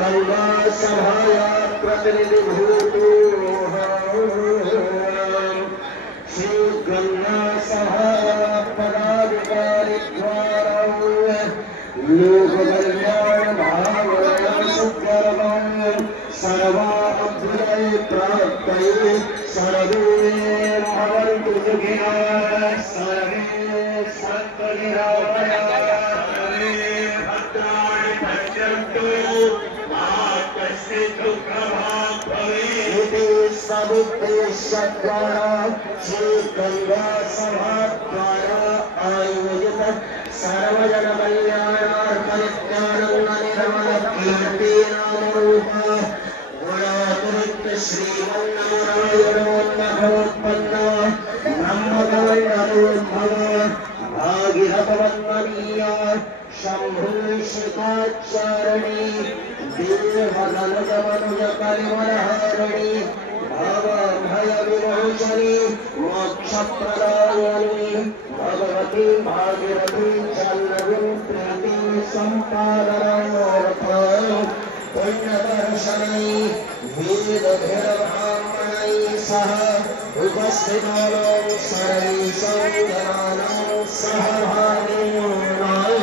गंगा सभाया प्रतिनिधिभूतो श्री गंगा सभाया पदाधिकारी द्वारा लोक कल्याण भावना सुकर्मं सर्वाभ्युदय प्राप्तये सर्वे भवन्तु सुखिनः सर्वे सन्तु निरामयाः भद्राणि पश्यन्तु मा कश्चित् दुःखभाग् भवेत् इति समुद्देश्यद्वारा श्री गंगा सभा द्वारा आयोजित सर्वजन कल्याणार्थनित्यानन्दनिरमलकीर्तिनामरूपा गुणातिरिक्त श्रीमन्नारायणोन्नभोत्पन्ना ब्रह्मकमण्डलोद्भव भागीरथवन्मनीया शम्भुशिखाचारिणी देवगनुजमनुजकलिमलहारिणी भवभयविमोचनी मोक्षप्रदायिनी भगवती भागीरथी चन्द्रवीं प्रीति सम्पादनार्थं पुण्यदर्शनै वेदभिर्ब्राह्मणैः सह उपस्थितानां सर्वेषां जनानां सहभागिनां